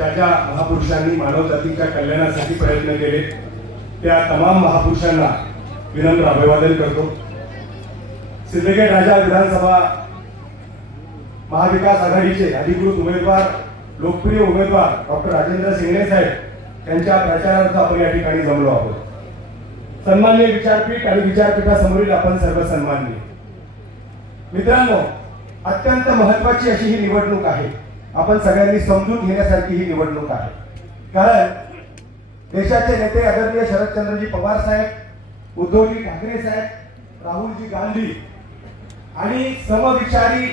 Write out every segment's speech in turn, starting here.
ज्या ज्या महापुरुषांनी मानवजातीच्या कल्याणासाठी प्रयत्न केले त्या तमाम महापुरुषांना विनम्र अभिवादन करतो। सिंदखेड राजा विधानसभा महाविकास आघाडीचे अधिकृत उमेदवार लोकप्रिय उमेदवार डॉक्टर राजेंद्र शिंगणे साहेब यांच्या प्रचारार्थ आपण या ठिकाणी जमलो आहोत। सन्माननीय विचारपीठ आणि विचारपीठासमोरील आपण सर्व सन्माननीय मित्रांनो, अत्यंत महत्त्वाची अशी ही निवडणूक आहे। आपण सगळ्यांनी समजून घेण्यासारखी ही निवडणूक आहे, कारण देशाचे नेते आदरणीय शरदचंद्रजी पवार साहेब, उद्धवजी ठाकरे साहेब, राहुलजी गांधी आणि समविचारी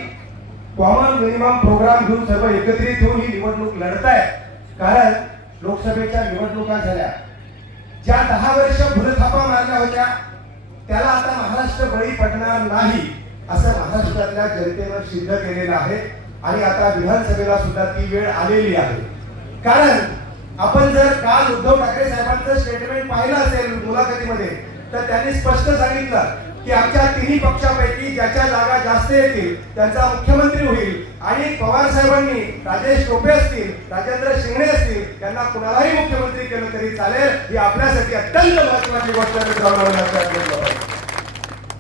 कॉमन मिनिमम प्रोग्राम घेऊन सर्व एकत्रित होऊन ही निवडणूक लढतायत। कारण लोकसभेच्या निवडणुका झाल्या, ज्या 10 वर्ष भुलथापा मारल्या होत्या त्याला आता महाराष्ट्र बळी पडणार नाही असं महाराष्ट्रातल्या जनतेनं सिद्ध केलेलं आहे आणि आता विधानसभेला सुद्धा ती वेळ आलेली आहे। कारण आपण जर काल उद्धव ठाकरे साहेबांचं स्टेटमेंट पाहिलं असेल मुलाखतीमध्ये, तर त्यांनी स्पष्ट सांगितलं की आमच्या तिन्ही पक्षापैकी ज्याच्या जागा जास्त येतील त्यांचा मुख्यमंत्री होईल आणि पवार साहेबांनी राजेश टोपे असतील, राजेंद्र शिंगणे असतील, त्यांना कुणालाही मुख्यमंत्री केलं तरी चालेल। ही आपल्यासाठी अत्यंत महत्त्वाची गोष्ट लक्षात घेतलं पाहिजे।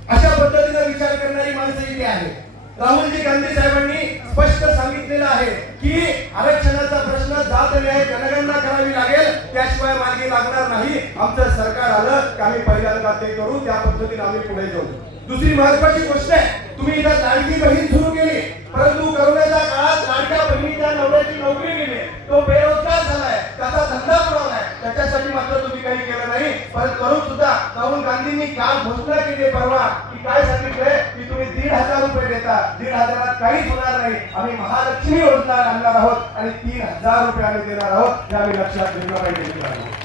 अशा पद्धतीने विचार करणारी माणसं इथे आहेत। राहुलजी गांधी साहेबांनी स्पष्ट सांगितलेलं आहे की आरक्षणाचा प्रश्न जात न्याय जनगणना करावी लागेल, त्याशिवाय मार्गी लागणार नाही। आमचं सरकार आलं की आम्ही पहिल्यांदा ते करू, त्या पद्धतीने आम्ही पुढे जाऊ। दुसरी महत्त्वाची गोष्ट आहे, तुम्ही इथं लाडकी बहीण सुरू केली, परंतु कोरोनाच्या काळात लाडक्या बहिणीच्या नवऱ्याची नोकरी गेली, तो बेरोजगार झालाय, त्याचा धंदा बुडवलाय, त्याच्यासाठी मात्र तुम्ही काही केलं नाही। परत करून सुद्धा राहुल गांधींनी काल घोषणा केली परवा की काय सांगितलंय की तुम्ही 1,500 रुपये देता, 1,500 काहीच होणार नाही, आम्ही महालक्ष्मी योजना आणणार आहोत आणि 3,000 रुपये आम्ही देणार आहोत, हे आम्ही लक्षात घेतलं पाहिजे।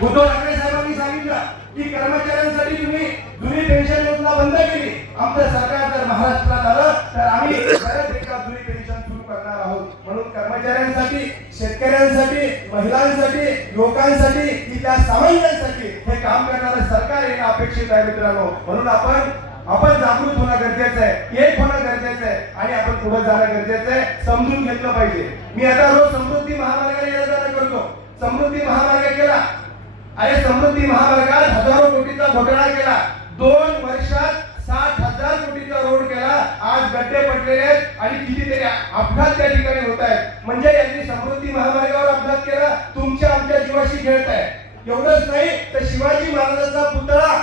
उद्धव ठाकरे साहेबांनी सांगितलं की कर्मचाऱ्यांसाठी तुम्ही जुनी पेन्शन योजना बंद केली, आमचं सरकार जर महाराष्ट्रात आलं तर आम्ही परत एकदा जुनी पेन्शन सुरू करणार आहोत। म्हणून कर्मचाऱ्यांसाठी, शेतकऱ्यांसाठी, महिलांसाठी, युवकांसाठी, इथल्या सामान्यांसाठी हे काम करणारं सरकार येणं अपेक्षित आहे मित्रांनो। म्हणून आपण जागृत होणं गरजेचं आहे, एक होणं गरजेचं आहे आणि आपण पुढे जाणं गरजेचं आहे, समजून घेतलं पाहिजे। मी आता रोज समृद्धी महामार्गाने येणं जाणं करतो, समृद्धी महामार्ग केला, अरे समृद्धी महामार्गात हजारो कोटीचा घोटाळा केला, 2 वर्षात 60,000 कोटीचा रोड केला, आज गड्डे पडलेले आहेत आणि कितीतरी अपघात त्या ठिकाणी होत आहेत। म्हणजे यांनी समृद्धी महामार्गावर अपघात केला, तुमच्या आमच्या जीवाशी खेळत आहे। एवढंच नाही तर शिवाजी महाराजांचा पुतळा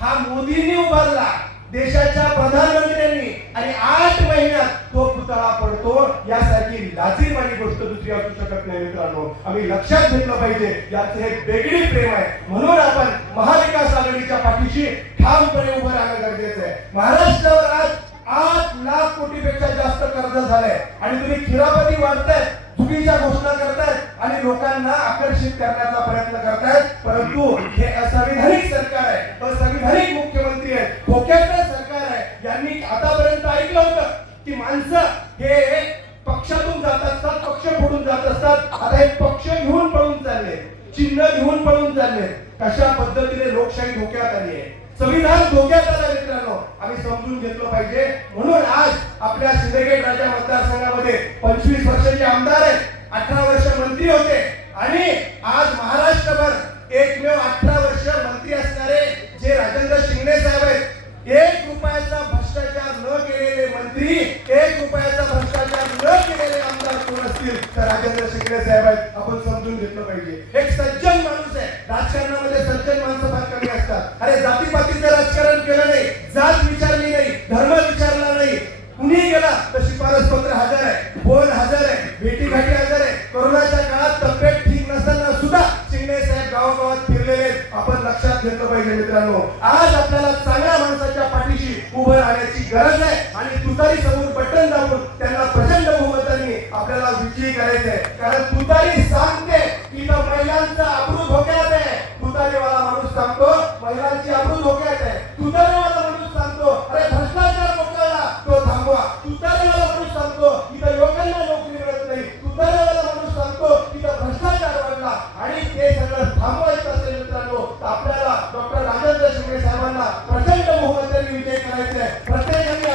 हा मोदींनी उभारला, देशाच्या प्रधानमंत्र्यांनी, आणि 8 महिन्यात तो पुतळा पडतो, यासारखी लाजीरवाणी गोष्ट दुसरी असू शकत नाही मित्रांनो। आम्ही लक्षात घेतलं पाहिजे, याचे एक वेगळी प्रेम आहे, म्हणून आपण महाविकास आघाडीच्या पाठीशी ठामपणे उभं राहणं गरजेचं आहे। महाराष्ट्रावर आज 8 लाख कोटीपेक्षा जास्त कर्ज झालंय आणि तुम्ही खिरापती वाढताय, चुकीच्या घोषणा करतायत आणि लोकांना आकर्षित करण्याचा प्रयत्न करतायत, परंतु हे असंविधानिक सरकार आहे, असंविधानिक मुख्यमंत्री आहे, धोक्याचं सरकार आहे। यांनी आतापर्यंत ऐकलं होतं की माणसं हे पक्षातून जात असतात, पक्ष फोडून जात असतात, आता हे पक्ष घेऊन पळून चालले, चिन्ह घेऊन पळून चालले। कशा पद्धतीने लोकशाही धोक्यात आली आहे, संविधान धोक्यात आलं मित्रांनो, आम्ही समजून घेतलं पाहिजे। म्हणून आज आपल्या सिंदखेड राजा मतदारसंघामध्ये 25 वर्षाचे आमदार आहेत, 18 वर्ष मंत्री होते आणि आज महाराष्ट्रभर एकमेव 18 वर्ष मंत्री असणारे जे राजेंद्र शिंगणे साहेब आहेत, 1 रुपयाचा भ्रष्टाचार न केलेले मंत्री, 1 रुपयाचा भ्रष्टाचार न केलेले आमदार कोण असतील तर राजेंद्र शिंगणे साहेब आहेत। आपण समजून घेतलं पाहिजे, एक सज्जन माणूस आहे। राजकारणामध्ये सज्जन माणसं फार कमी असतात। अरे जातीपातीचं राजकारण केलं नाही, जात विचारली नाही, धर्म विचारला नाही, कुणी गेला तर शिफारस पत्र हजर आहे, फोन हजर आहे, भेटीगाठी हजर आहे। कोरोनाच्या काळात तब्येत ठीक नसताना सुद्धा शिंगणे साहेब गावागावात फिरलेले, आपण लक्षात घेतलं पाहिजे मित्रांनो। आज आपल्याला चांगल्या माणसाच्या पाठीशी उभं राहण्याची गरज आहे आणि तुतारी समोर बटन दाबून त्यांना प्रचंड बहुमताने आपल्याला विजयी करायचंय। कारण तुतारी सांगते की महिलांचा अब्रू धोक्यात आहे, तुतारीवाला माणूस सांगतो महिलांची अब्रू धोक्यात आहे, तुतारीवाला माणूस सांगतो अरे भ्रष्टाचार मोकळला तो थांबवा, तुतारीवाला माणूस सांगतो इथं युवकांना नोकरी मिळत नाही, तुतारीवाला माणूस सांगतो इथं भ्रष्टाचार वाढला, आणि ते सगळं थांबवायचं असेल मित्रांनो तर आपल्याला डॉक्टर राजेंद्र शिंगणे साहेबांना प्रचंड बहुमताने विजय करायचा आहे। प्रत्येकाने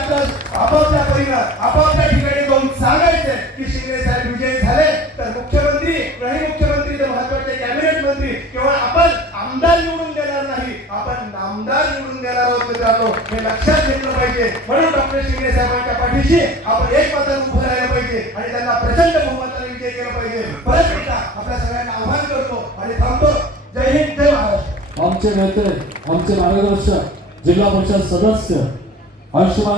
आपापल्या परीनं आपापल्या ठिकाणी जाऊन सांगायचंय की शिंगणे साहेब विजयी झाले तर मुख्यमंत्री कुठलाही मुख्यमंत्री तर महत्वाचे कॅबिनेट मंत्री केवळ आपण आमदार निवडून देणार नाही, आपण नामदार निवडून देणार आहोत मित्रांनो, हे लक्षात घेतलं पाहिजे. म्हणून डॉक्टर शिंदे साहेबांच्या पाठीशी आपण एक मताने उभं राहिलं पाहिजे आणि त्यांना प्रचंड बहुमताने विजय केला पाहिजे. परत एकदा आपल्या सगळ्यांना आव्हान करतो आणि थांबतो. जय हिंद, जय महाराष्ट्र. आमचे नेते, आमचे मार्गदर्शक, जिल्हा परिषद सदस्य आयुष्यमान